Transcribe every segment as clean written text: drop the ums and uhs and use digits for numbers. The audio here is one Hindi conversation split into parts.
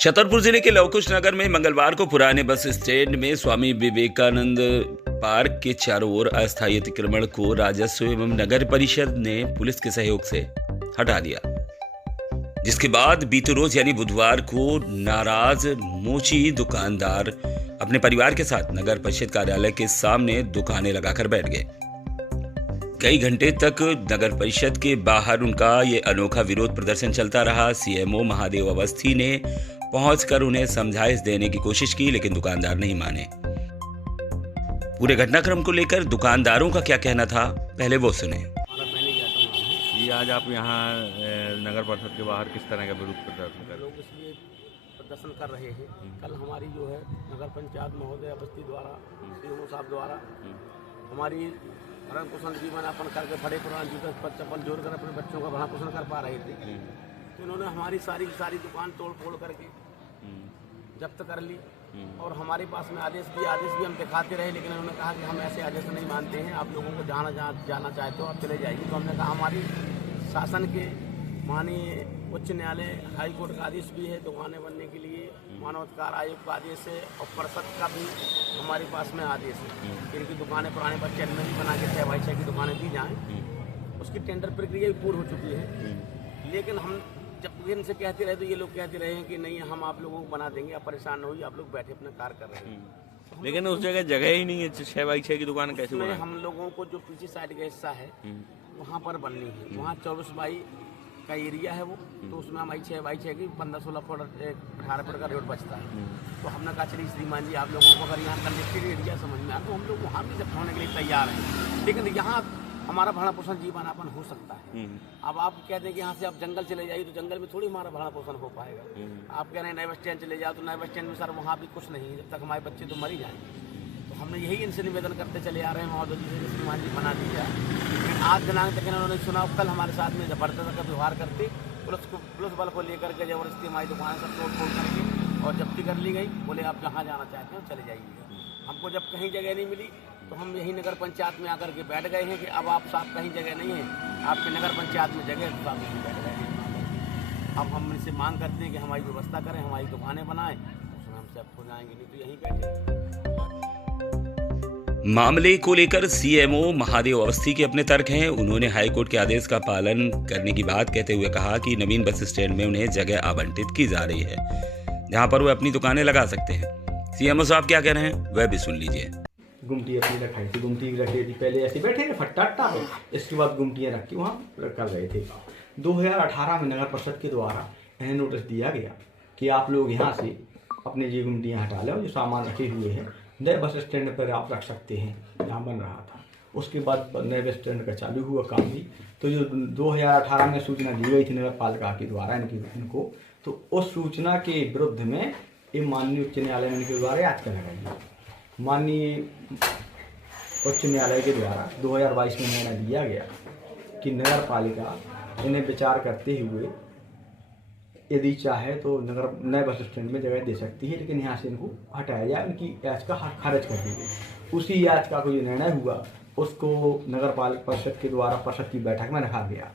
छतरपुर जिले के लवकुश नगर में मंगलवार को पुराने बस स्टैंड में स्वामी विवेकानंद पार्क के चारों ओर अस्थायी अतिक्रमण को राजस्व एवं नगर परिषद ने पुलिस के सहयोग से हटा दिया, जिसके बाद बीते रोज यानी बुधवार को नाराज मोची दुकानदार अपने परिवार के साथ नगर परिषद कार्यालय के सामने दुकानें लगाकर बैठ गए। कई घंटे तक नगर परिषद के बाहर उनका ये अनोखा विरोध प्रदर्शन चलता रहा। सीएमओ महादेव अवस्थी ने पहुंचकर उन्हें समझाइश देने की कोशिश की, लेकिन दुकानदार नहीं माने। पूरे घटनाक्रम को लेकर दुकानदारों का क्या कहना था, पहले वो सुने। जी, आज आप यहाँ नगर परिषद के बाहर किस तरह का विरोध प्रदर्शन कर रहे हैं? लोग इसलिए प्रदर्शन कर रहे हैं। कल हमारी जो है नगर पंचायत महोदय अवस्थी द्वारा, सीएमओ साहब द्वारा हमारी भरण पोषण जीवन यापन करके बड़े पुराने जूते चप्पल जोड़कर अपने बच्चों का भरण पोषण कर पा रहे थे, तो इन्होंने हमारी सारी दुकान तोड़ फोड़ करके जब्त कर ली। और हमारे पास में आदेश भी हम दिखाते रहे, लेकिन उन्होंने कहा कि हम ऐसे आदेश नहीं मानते हैं, आप लोगों को जाना चाहते हो आप चले जाइए। तो हमने कहा हमारी शासन के माननीय उच्च न्यायालय हाई कोर्ट का आदेश भी है दुकानें बनने के लिए, मानवाधिकार आयोग का आदेश है और परिषद का भी हमारे पास में आदेश है कि इनकी दुकानें पुराने बस स्टैंड में भी बना के 6x6 की दुकानें दी जाएँ। उसकी टेंडर प्रक्रिया भी पूर्ण हो चुकी है, लेकिन हम जब इनसे कहते रहे तो ये लोग कहते रहे हैं कि नहीं हम आप लोगों को बना देंगे, आप परेशान न होइए, आप लोग बैठे अपना कार्य कर रहे हैं। लेकिन उस जगह ही नहीं है, 6x6 की दुकान कैसे बनाएं? हम लोगों को जो पीछे साइड का हिस्सा है वहाँ पर बननी है, वहाँ 24x का एरिया है वो, तो उसमें हमारी 6x6 की 15-16 फुट 18 फुट का रोड बचता है। तो हमने कहा चलिए श्रीमान जी आप लोगों को अगर यहाँ कंडक्टेड एरिया समझ में आए तो हम लोग वहाँ भी जब होने के लिए तैयार हैं, लेकिन यहाँ हमारा भरण पोषण जीवनापन हो सकता है। अब आप कहते हैं कि यहाँ से आप जंगल चले जाइए तो जंगल में थोड़ी हमारा भरण पोषण हो पाएगा। आप कह रहे हैं नए बस स्टैंड चले जाओ तो नए बस स्टैंड में सर वहाँ भी कुछ नहीं है, जब तक हमारे बच्चे तो मर ही जाएंगे। तो हमने यही इनसे निवेदन करते चले आ रहे हैं महोदय जी से श्रीमान जी बना दी जाए, लेकिन आज दिनांक तक इन्होंने सुना। कल हमारे साथ में जबरदस्त का व्यवहार करते पुलिस बल को लेकर के जबरदस्ती हमारी दुकान सब तोड़ फोड़ करके और जब्ती कर ली गई। बोले आप जहाँ जाना चाहते हो चले जाइएगा। हमको जब कहीं जगह नहीं मिली तो हम यही नगर पंचायत में आकर के बैठ गए हैं कि अब आप साहब कहीं जगह नहीं है, आपके नगर पंचायत में जगह तो आप यहीं बैठ गए हैं। अब हम इनसे मांग करते हैं कि हमारी व्यवस्था करें, हमारी दुकानें बनाएं, उसमें हमसे अब हो जाएंगे, नहीं तो यहीं बैठे। मामले को लेकर सीएमओ महादेव अवस्थी के अपने तर्क हैं। उन्होंने हाईकोर्ट के आदेश का पालन करने की बात कहते हुए कहा कि नवीन बस स्टैंड में उन्हें जगह आवंटित की जा रही है, जहां पर वो अपनी दुकानें लगा सकते हैं। सीएमओ साहब क्या कह रहे हैं वह भी सुन लीजिए। गुमटी अपनी रखाई थी, गुमटी रखी थी, पहले ऐसे बैठे थे फट्टा, इसके बाद गुमटियाँ रख के वहाँ कर रहे थे। 2018 में नगर परिषद के द्वारा इन्हें नोटिस दिया गया कि आप लोग यहाँ से अपने ये गुमटियाँ हटा लो, जो सामान रखे हुए हैं नए बस स्टैंड पर आप रख सकते हैं, यहाँ बन रहा था। उसके बाद नए बस स्टैंड का चालू हुआ काम भी, तो जो 2018 में सूचना दी गई थी नगर पालिका के द्वारा इनको, तो उस सूचना के विरुद्ध में ये माननीय उच्च न्यायालय ने इनके द्वारा याचिका लगाई। माननीय उच्च न्यायालय के द्वारा 2022 में निर्णय दिया गया कि नगर पालिका इन्हें विचार करते हुए यदि चाहे तो नए बस स्टैंड में जगह दे सकती है, लेकिन यहाँ से इनको हटाया जाए। उनकी याचिका खारिज कर दी गई। उसी याचिका को जो निर्णय हुआ उसको नगर पालिका परिषद के द्वारा परिषद की बैठक में रखा गया।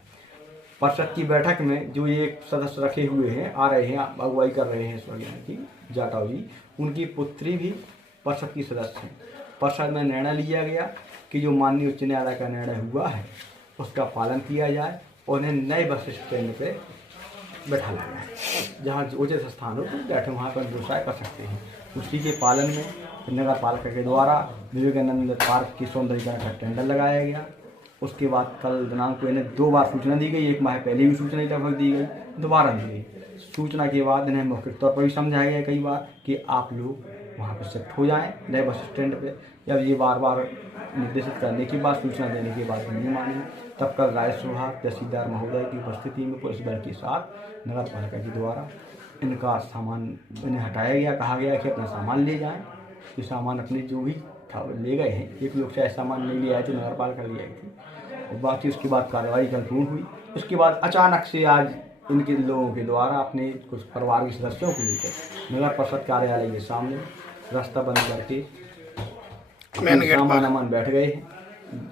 परिषद की बैठक में जो एक सदस्य रखे हुए हैं, आ रहे हैं, अगुवाई कर रहे हैं स्वर्गीय की जाटव जी, उनकी पुत्री भी परिषद की सदस्य हैं। परिषद में निर्णय लिया गया कि जो माननीय उच्च न्यायालय का निर्णय हुआ है उसका पालन किया जाए और उन्हें नए बस स्टैंड पर बैठा जाए, जहाँ उचित स्थान हो तो बैठे वहाँ पर व्यवसाय कर सकते हैं। उसी के पालन में नगर पालिका के द्वारा विवेकानंद पार्क की सौंदर्यीकरण का टेंडर लगाया गया। उसके बाद कल दिनांक को इन्हें 2 बार सूचना दी गई, 1 माह पहले भी सूचना लगभग दी गई, दोबारा दी गई। सूचना के बाद इन्हें मौखिक तौर पर भी समझाया गया कई बार कि आप लोग वहाँ पर शिफ्ट हो जाएं नए बस स्टैंड पे। जब ये बार निर्देशित करने के बाद, सूचना देने के बाद नहीं मानी, तब कल राजस्व विभाग तहसीलदार महोदय की उपस्थिति में पुलिस बल के साथ नगर पालिका के द्वारा इनका सामान इन्हें हटाया गया। कहा गया कि अपना सामान ले जाएं। ये सामान अपने जो भी ले गए हैं, एक लोग शायद सामान नहीं ले आए तो नगर पालिका ले आई थी, और बाकी उसके बाद कार्रवाई कल पूर्ण हुई। उसके बाद अचानक से आज इनके लोगों के द्वारा अपने कुछ परिवार के सदस्यों को लेकर नगर परिषद कार्यालय के सामने रास्ता बंद करके सामान बैठ गए हैं,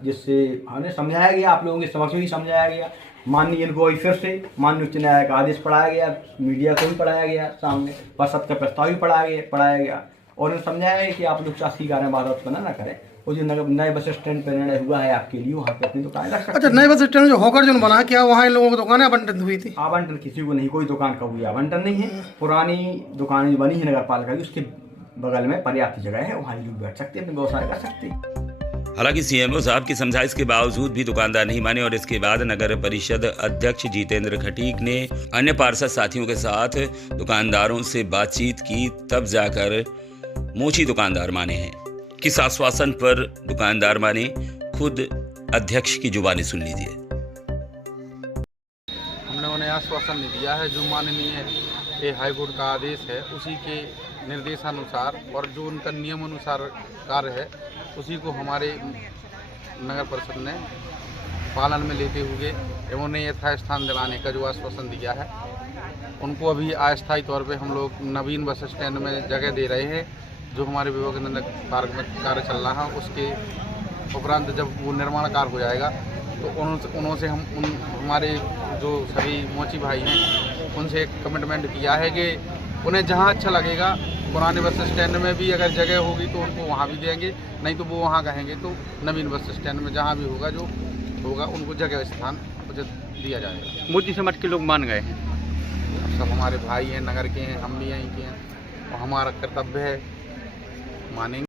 जिससे हमें समझाया गया, आप लोगों के समक्ष भी समझाया गया माननीय इनको वही फिर से माननीय उच्च न्यायालय का आदेश पढ़ाया गया, मीडिया को भी पढ़ाया गया, सामने परिषद का प्रस्ताव भी पढ़ाया गया और उन्हें समझाया गया कि आप लोग शासकीय कार्य में बाधा उत्पन्न न करें। और जो नए बस स्टैंड पर निर्णय हुआ है आपके लिए, वहाँ पे अपनी दुकानें रख सकते अच्छा, नए बस स्टैंड जो होकर जो बना, क्या वहाँ इन लोगों को दुकानें आवंटित हुई थी? आवंटन किसी को नहीं, कोई दुकान का हुई आवंटन नहीं है। पुरानी दुकानें जो बनी है नगर पालिका की, उसके बगल में पर्याप्त जगह है, वहाँ लोग बैठ सकते हैं, अपने व्यवसाय कर सकते हैं। हालांकि सीएमओ साहब की समझाइश के बावजूद भी दुकानदार नहीं माने और इसके बाद नगर परिषद अध्यक्ष जितेंद्र खटीक ने अन्य पार्षद साथियों के साथ दुकानदारों से बातचीत की, तब जाकर मोची दुकानदार माने हैं। किस आश्वासन पर दुकानदार माने, खुद अध्यक्ष की जुबानी सुन लीजिए। हमने उन्हें आश्वासन नहीं दिया है, जो माननीय हाईकोर्ट का आदेश है उसी के निर्देशानुसार और जो उनका नियम अनुसार कार्य है उसी को हमारे नगर परिषद ने पालन में लेते हुए एवं उन्हें यथास्थान दिलाने का जो आश्वासन दिया है, उनको अभी अस्थायी तौर पे हम लोग नवीन बस स्टैंड में जगह दे रहे हैं, जो हमारे विवेकानंद पार्क में कार्य चल रहा है। उसके उपरांत जब वो निर्माण कार्य हो जाएगा तो उनसे हमारे जो सभी मोची भाई हैं उनसे एक कमिटमेंट किया है कि उन्हें जहां अच्छा लगेगा, पुराने बस स्टैंड में भी अगर जगह होगी तो उनको वहां भी देंगे, नहीं तो वो वहां कहेंगे तो नवीन बस स्टैंड में जहां भी होगा जो होगा उनको जगह स्थान उचित दिया जाएगा। मोची समाज के लोग मान गए हैं। सब हमारे भाई हैं, नगर के हैं, हम भी यहीं के हैं और हमारा कर्तव्य है मानेंगे।